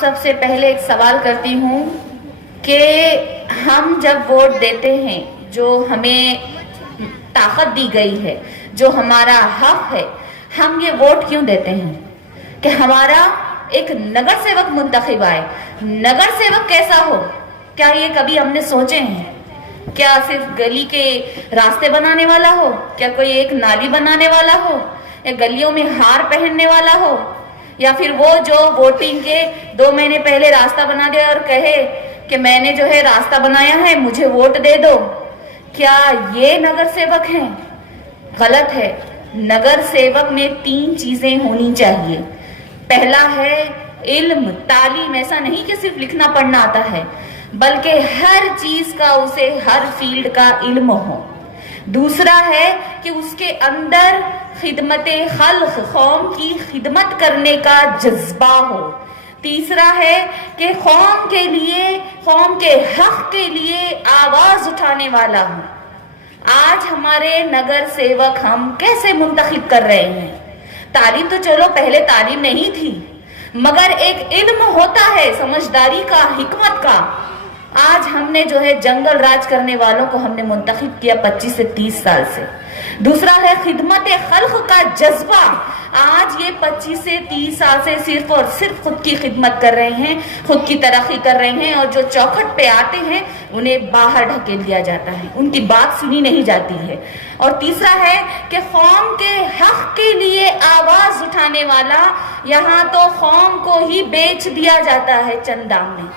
सबसे पहले एक सवाल करती हूँ कि हम जब वोट देते हैं, जो हमें ताकत दी गई है, जो हमारा हक है, हम ये वोट क्यों देते हैं कि हमारा एक नगर सेवक मुंतखब आए। नगर सेवक कैसा हो, क्या ये कभी हमने सोचे हैं? क्या सिर्फ गली के रास्ते बनाने वाला हो, क्या कोई एक नाली बनाने वाला हो, या गलियों में हार पहनने वाला हो, या फिर वो जो वोटिंग के 2 महीने पहले रास्ता बना दे और कहे कि मैंने जो है रास्ता बनाया है, मुझे वोट दे दो। क्या ये नगर सेवक हैं? गलत है। नगर सेवक में 3 चीजें होनी चाहिए। पहला है इल्म, तालीम। ऐसा नहीं कि सिर्फ लिखना पढ़ना आता है, बल्कि हर चीज का उसे हर फील्ड का इल्म हो। दूसरा है कि उसके अंदर खिदमते खल्क, कौम की खिदमत करने का जज्बा हो। तीसरा है कि कौम के लिए, कौम के हक के लिए आवाज उठाने वाला हो। आज हमारे नगर सेवक हम कैसे मुंतखब कर रहे हैं? तालीम तो चलो पहले तालीम नहीं थी, मगर एक इल्म होता है समझदारी का, हिकमत का। आज हमने जो है जंगल राज करने वालों को हमने मुंतखब किया 25 से 30 साल से। दूसरा है खिदमत खल्क का जज्बा। आज ये 25 से 30 साल से सिर्फ और सिर्फ खुद की खिदमत कर रहे हैं, खुद की तरक्की कर रहे हैं, और जो चौखट पे आते हैं उन्हें बाहर ढकेल दिया जाता है, उनकी बात सुनी नहीं जाती है। और तीसरा है कि कौम के हक के लिए आवाज उठाने वाला, यहाँ तो कौम को ही बेच दिया जाता है चंद दाम में।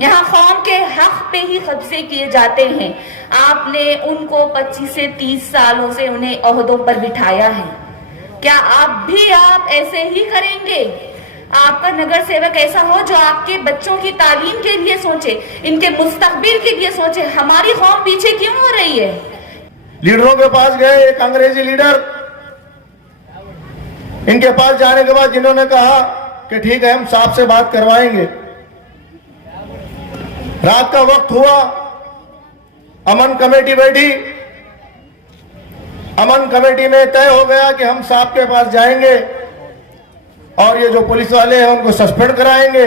यहाँ कौम के हक पे ही कब्जे किए जाते हैं। आपने उनको 25 से 30 सालों से उन्हें ओहदों पर बिठाया है। क्या आप ऐसे ही करेंगे? आपका नगर सेवक ऐसा हो जो आपके बच्चों की तालीम के लिए सोचे, इनके मुस्तकबिल के लिए सोचे। हमारी कौम पीछे क्यों हो रही है? लीडरों के पास गए, एक अंग्रेजी लीडर, इनके पास जाने के बाद जिन्होंने कहा कि ठीक है हम साहब से बात करवाएंगे। रात का वक्त हुआ, अमन कमेटी बैठी। अमन कमेटी में तय हो गया कि हम साहब के पास जाएंगे और ये जो पुलिस वाले हैं उनको सस्पेंड कराएंगे,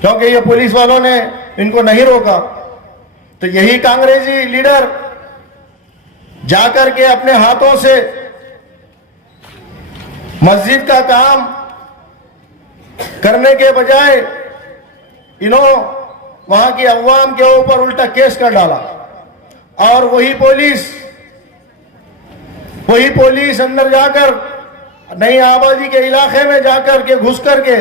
क्योंकि ये पुलिस वालों ने इनको नहीं रोका। तो यही कांग्रेसी लीडर जाकर के अपने हाथों से मस्जिद का काम करने के बजाय इन्होंने वहां की अवाम के ऊपर उल्टा केस कर डाला। और वही पुलिस अंदर जाकर नई आबादी के इलाके में जाकर के घुस करके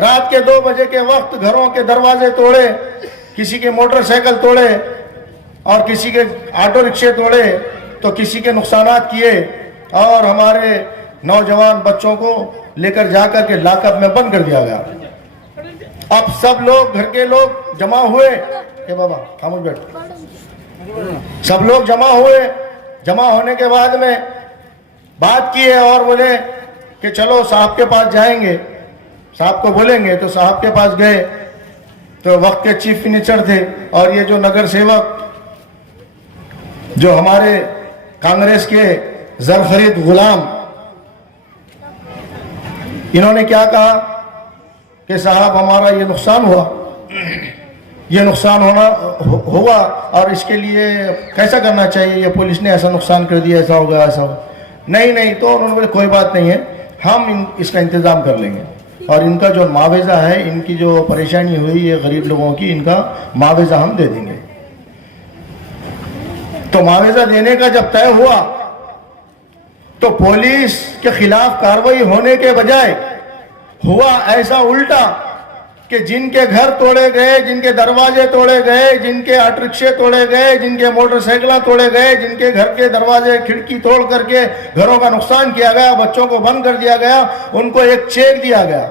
रात के 2 बजे के वक्त घरों के दरवाजे तोड़े, किसी के मोटरसाइकिल तोड़े और किसी के ऑटो रिक्शे तोड़े, तो किसी के नुकसानात किए और हमारे नौजवान बच्चों को लेकर जाकर के लॉकअप में बंद कर दिया गया। अब सब लोग, घर के लोग जमा हुए, ए बाबा खामोश बैठ। सब लोग जमा हुए। जमा होने के बाद में बात की है और बोले कि चलो साहब के पास जाएंगे, साहब को बोलेंगे। तो साहब के पास गए तो वक्त के चीफ मिनिस्टर थे और ये जो नगर सेवक, जो हमारे कांग्रेस के जरखरीद गुलाम, इन्होंने क्या कहा कि साहब हमारा ये नुकसान हुआ, ये नुकसान हुआ और इसके लिए कैसा करना चाहिए? ये पुलिस ने ऐसा नुकसान कर दिया, ऐसा होगा, ऐसा होगा। नहीं तो उन्होंने बोले कोई बात नहीं है, हम इसका इंतजाम कर लेंगे और इनका जो मुआवजा है, इनकी जो परेशानी हुई है गरीब लोगों की, इनका मुआवजा हम दे देंगे। तो मुआवजा देने का जब तय हुआ तो पुलिस के खिलाफ कार्रवाई होने के बजाय हुआ ऐसा उल्टा कि जिनके घर तोड़े गए, जिनके दरवाजे तोड़े गए, जिनके ऑटो रिक्शे तोड़े गए, जिनके मोटरसाइकिल तोड़े गए, जिनके घर के दरवाजे खिड़की तोड़ करके घरों का नुकसान किया गया, बच्चों को बंद कर दिया गया, उनको एक चेक दिया गया।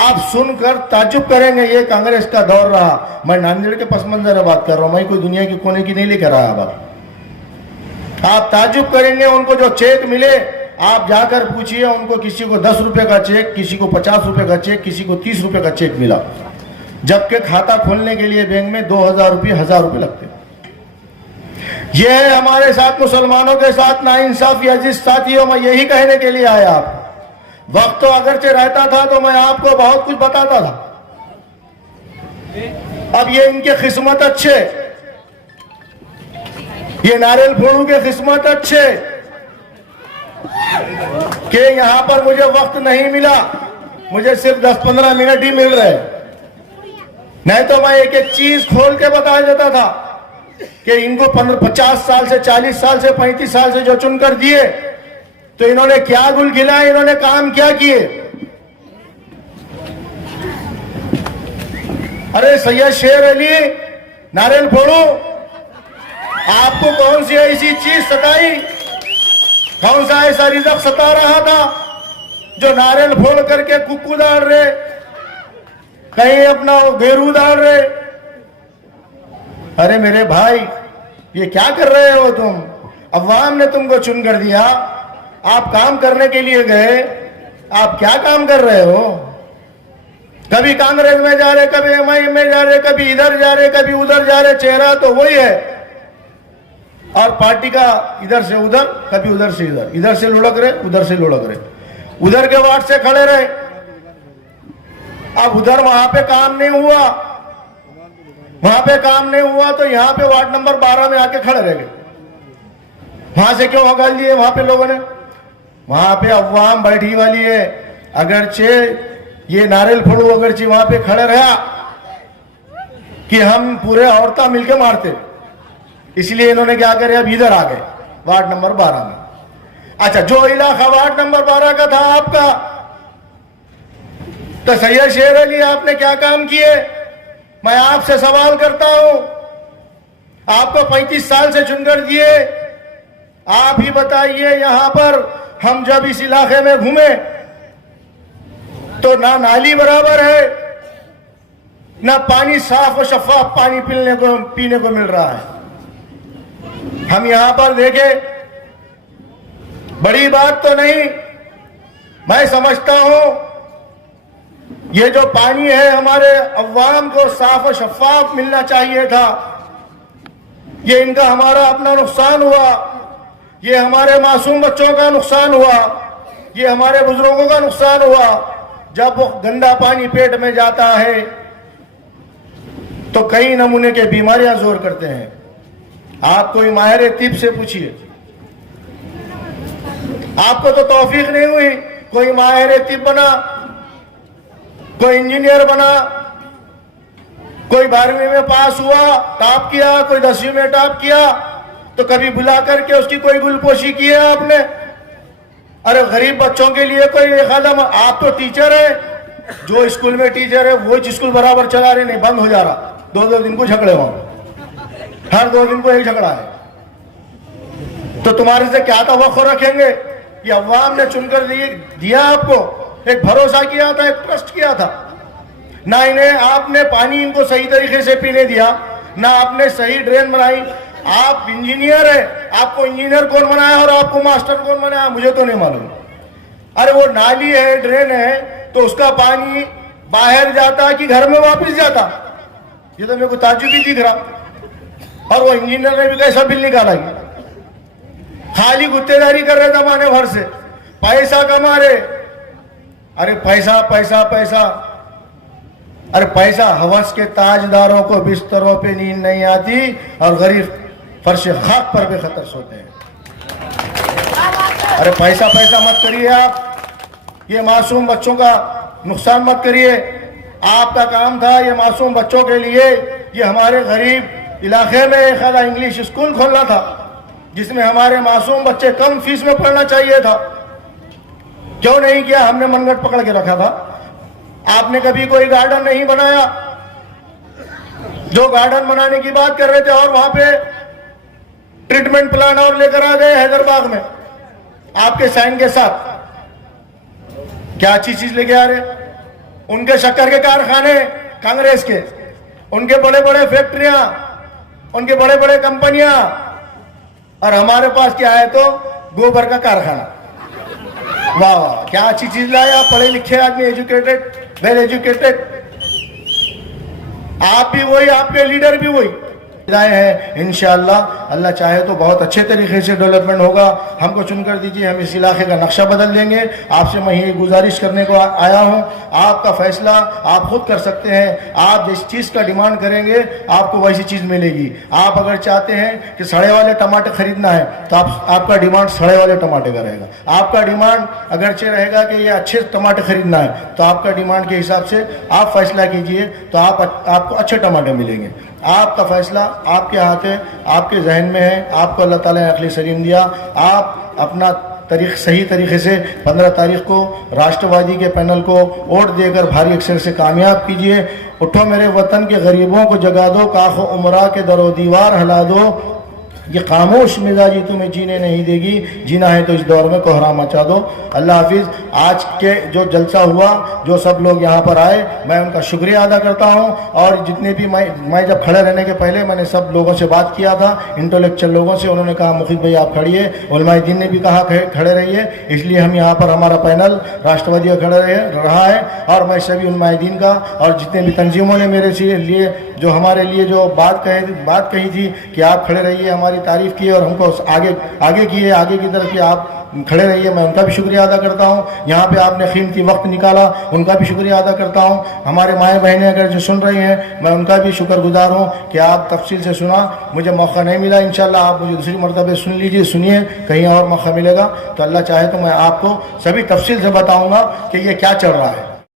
आप सुनकर ताज्जुब करेंगे, ये कांग्रेस का दौर रहा। मैं नांदेड़ के पस मंजर बात कर रहा हूं, मैं कोई दुनिया की कोने की नहीं लेकर आया बात। आप ताज्जुब करेंगे, उनको जो चेक मिले, आप जाकर पूछिए उनको, किसी को 10 रुपए का चेक, किसी को 50 रुपए का चेक, किसी को 30 रुपए का चेक मिला, जबकि खाता खोलने के लिए बैंक में 2000 रुपये, 1000 रुपये लगते। यह है हमारे साथ मुसलमानों के साथ नाइंसाफी। अजीज साथियों, मैं यही कहने के लिए आया आप, वक्त तो अगरचे रहता था तो मैं आपको बहुत कुछ बताता था। अब ये इनके किस्मत अच्छे, ये नारियल फोड़ू के किस्मत अच्छे कि यहां पर मुझे वक्त नहीं मिला, मुझे सिर्फ 10-15 मिनट ही मिल रहे, नहीं तो मैं एक एक चीज खोल के बता देता था कि इनको 50 साल से 40 साल से 35 साल से जो चुनकर दिए तो इन्होंने क्या गुल खिलाए, इन्होंने काम क्या किए। अरे सैयद शेर अली नारियल फोड़ू, आपको कौन सी ऐसी चीज सताई, कौन सा ऐसा रिज़्क सता रहा था जो नारियल फोड़ करके कुक्कू डाल रहे, कहीं अपना गेरू डाल रहे। अरे मेरे भाई ये क्या कर रहे हो तुम, अवाम ने तुमको चुन कर दिया, आप काम करने के लिए गए, आप क्या काम कर रहे हो। कभी कांग्रेस में जा रहे, कभी एमआईएम में जा रहे, कभी इधर जा रहे, कभी उधर जा रहे, चेहरा तो वही है और पार्टी का इधर से उधर, कभी उधर से इधर, इधर से लुढ़क रहे, उधर से लुढ़क रहे, उधर के वार्ड से खड़े रहे। अब उधर वहां पे काम नहीं हुआ, वहां पे काम नहीं हुआ तो यहां पे वार्ड नंबर 12 में आके खड़े रह गए। वहां से क्यों हगाल दिए वहां पे लोगों ने, वहां पे अवाम बैठी वाली है। अगरचे ये नारियल फोड़ू अगरचे वहां पे खड़े रहा कि हम पूरे औरतें मिलके मारते, इसलिए इन्होंने क्या करे अब इधर आ गए वार्ड नंबर 12 में। अच्छा, जो इलाका वार्ड नंबर 12 का था आपका, तो सैयद शेर अली आपने क्या काम किए, मैं आपसे सवाल करता हूं। आपको 35 साल से चुनकर दिए, आप ही बताइए यहां पर हम जब इस इलाके में घूमे तो ना नाली बराबर है, ना पानी साफ और शफाफ पानी पीने को मिल रहा है। हम यहां पर देखे, बड़ी बात तो नहीं, मैं समझता हूं ये जो पानी है हमारे अवाम को साफ और शफाफ मिलना चाहिए था। ये इनका हमारा अपना नुकसान हुआ, ये हमारे मासूम बच्चों का नुकसान हुआ, ये हमारे बुजुर्गों का नुकसान हुआ। जब वो गंदा पानी पेट में जाता है तो कई नमूने के बीमारियां जोर करते हैं। आप कोई माहिर तिब से पूछिए, आपको तो तौफीक नहीं हुई, कोई माहिर तिब बना, कोई इंजीनियर बना, कोई 12वीं में पास हुआ टॉप किया, कोई 10वीं में टॉप किया, तो कभी बुला करके उसकी कोई गुलपोशी की है आपने। अरे गरीब बच्चों के लिए कोई कदम, आप तो टीचर है, जो स्कूल में टीचर है वो स्कूल बराबर चला रहे नहीं, बंद हो जा रहा, 2-2 दिन को झगड़े हो, हर 2 दिन को एक झगड़ा है। तो तुम्हारे से क्या तवक्को रखेंगे। ये अवाम ने चुनकर दिया आपको, एक भरोसा किया था, एक ट्रस्ट किया था, ना इन्हें आपने पानी इनको सही तरीके से पीने दिया, ना आपने सही ड्रेन बनाई। आप इंजीनियर है, आपको इंजीनियर कौन बनाया और आपको मास्टर कौन बनाया मुझे तो नहीं मालूम। अरे वो नाली है, ड्रेन है, तो उसका पानी बाहर जाता कि घर में वापस जाता, ये तो मेरे को ताज्जुब ही दिख रहा। और वो इंजीनियर ने भी कैसा बिल निकाला, खाली गुत्तेदारी कर रहे जमाने भर से, पैसा कमा रहे। अरे पैसा पैसा पैसा, अरे पैसा हवस के ताजदारों को बिस्तरों पे नींद नहीं आती और गरीब फर्श खाक पर बेखतर सोते हैं। अरे पैसा पैसा मत करिए आप, ये मासूम बच्चों का नुकसान मत करिए। आपका काम था ये मासूम बच्चों के लिए, ये हमारे गरीब इलाके में एक आधा इंग्लिश स्कूल खोलना था जिसमें हमारे मासूम बच्चे कम फीस में पढ़ना चाहिए था। क्यों नहीं किया, हमने मनगट पकड़ के रखा था। आपने कभी कोई गार्डन नहीं बनाया, जो गार्डन बनाने की बात कर रहे थे और वहां पे ट्रीटमेंट प्लांट और लेकर आ गए हैदराबाद में आपके साइन के साथ। क्या अच्छी चीज लेके आ रहे, उनके शक्कर के कारखाने कांग्रेस के, उनके बड़े बड़े फैक्ट्रियां, उनके बड़े बड़े कंपनियां, और हमारे पास क्या है तो गोबर का कारखाना। वाह वाह, क्या अच्छी चीज लाए आप, पढ़े लिखे आदमी, एजुकेटेड, वेल एजुकेटेड। आप भी वही, आपके लीडर भी वही, है। इंशाअल्लाह अल्लाह चाहे तो बहुत अच्छे तरीके से डेवलपमेंट होगा। हमको चुनकर दीजिए, हम इस इलाके का नक्शा बदल देंगे। आपसे मैं ये गुजारिश करने को आया हूँ, आपका फैसला आप खुद कर सकते हैं। आप जिस चीज़ का डिमांड करेंगे आपको वैसी चीज़ मिलेगी। आप अगर चाहते हैं कि सड़े वाले टमाटर खरीदना है तो आपका डिमांड सड़े वाले टमाटर का रहेगा। आपका डिमांड अगरचे रहेगा कि ये अच्छे टमाटर खरीदना है तो आपका डिमांड के हिसाब से आप फैसला कीजिए तो आपको अच्छे टमाटर मिलेंगे। आपका फैसला आपके हाथ है, आपके जहन में है। आपको अल्लाह ताला ने अक्ल सलीम दिया। आप अपना सही तरीके से 15 तारीख को राष्ट्रवादी के पैनल को वोट देकर भारी अक्सर से कामयाब कीजिए। उठो मेरे वतन के गरीबों को जगा दो, काखो उमरा के दरो दीवार हिला दो। ये खामोश मिजाजी तुम्हें जीने नहीं देगी, जीना है तो इस दौर में कोहरा मचा दो। अल्लाह हाफिज़। आज के जो जलसा हुआ, जो सब लोग यहाँ पर आए, मैं उनका शुक्रिया अदा करता हूँ। और जितने भी मैं जब खड़े रहने के पहले मैंने सब लोगों से बात किया था, इंटेलेक्चुअल लोगों से, उन्होंने कहा मुखिद भाई आप खड़िए, उलमाए दीन ने भी कहा खड़े रहिए। इसलिए हम यहाँ पर हमारा पैनल राष्ट्रवादी का खड़ा रहा है। और मैं सभी उलमाए दीन का और जितने भी तंजीमों ने मेरे से लिए जो हमारे लिए जो बात कही थी कि आप खड़े रहिए, हमारी तारीफ की और हमको आगे किए, आगे की तरफ कि आप खड़े रहिए, मैं उनका भी शुक्रिया अदा करता हूँ। यहाँ पे आपने कीमती वक्त निकाला, उनका भी शुक्रिया अदा करता हूँ। हमारे माएँ बहनें अगर जो सुन रही हैं, मैं उनका भी शुक्रगुजार हूँ कि आप तफसील से सुना। मुझे मौका नहीं मिला, इंशाल्लाह आप मुझे दूसरी मरतबे सुन लीजिए, सुनिए, कहीं और मौका मिलेगा तो अल्लाह चाहे तो मैं आपको सभी तफसील से बताऊँगा कि ये क्या चल रहा है।